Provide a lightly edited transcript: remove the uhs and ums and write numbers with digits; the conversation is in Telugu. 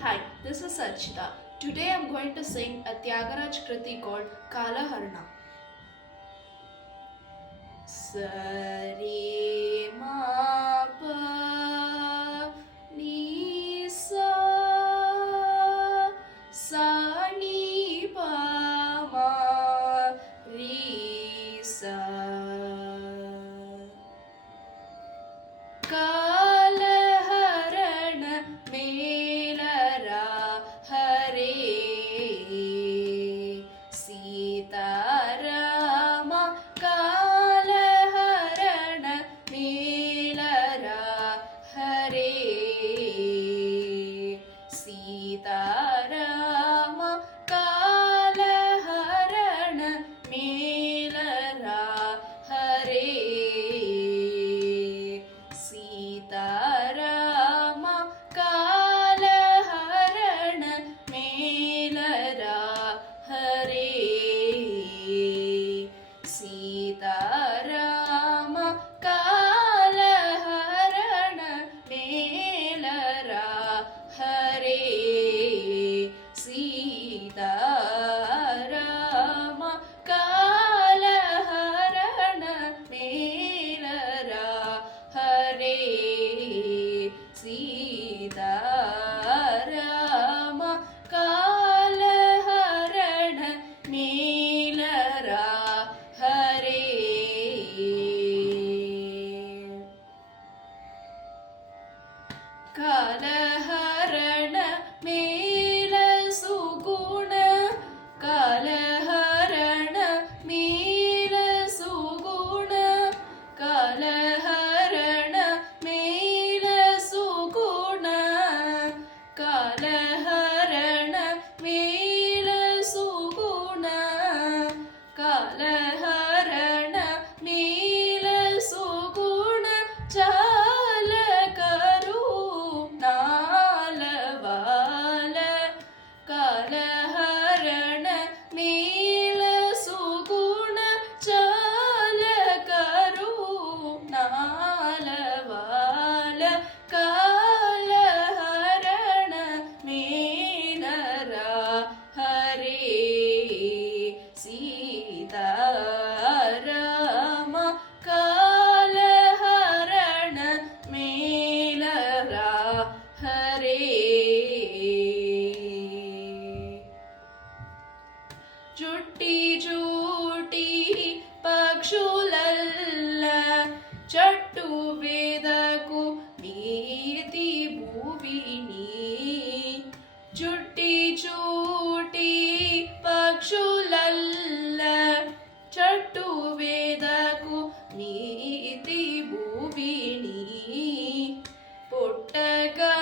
Hi, this is Archita. Today I'm going to sing a Tyagaraj Kriti called Kalaharna. Sari ma pa ni sa sa ni pa ma ri sa कालहरण मेलरा हरे सीताराम कालहरण मेलरा हरे सीताराम कालहरण मेलरा हरे सीताराम कालहरण मेलरा हरे सीताराम कालहरण मेलरा हरे सीताराम कालहरण मेलरा हरे सीताराम कालहरण मेलरा हरे कालहरण मेल सुगुण कालहरण मेल सुगुण कालहरण मेल सुगुण कालहरण मेल सुगुण कालहरण मेल सुगुण चाल करू नालवाल कालहरण मेल सुगुण चाल करू नालवाल कालहरण मेलरा हरे सीताराम कालहरण मेलरा हरे చుట్టి చూటి పక్షులల్ల చట్టు వేదకు నీతి భూమిని చుట్టి చూటి పక్షులల్ల చట్టు వేదకు నీతి భూమిని పుట్టగా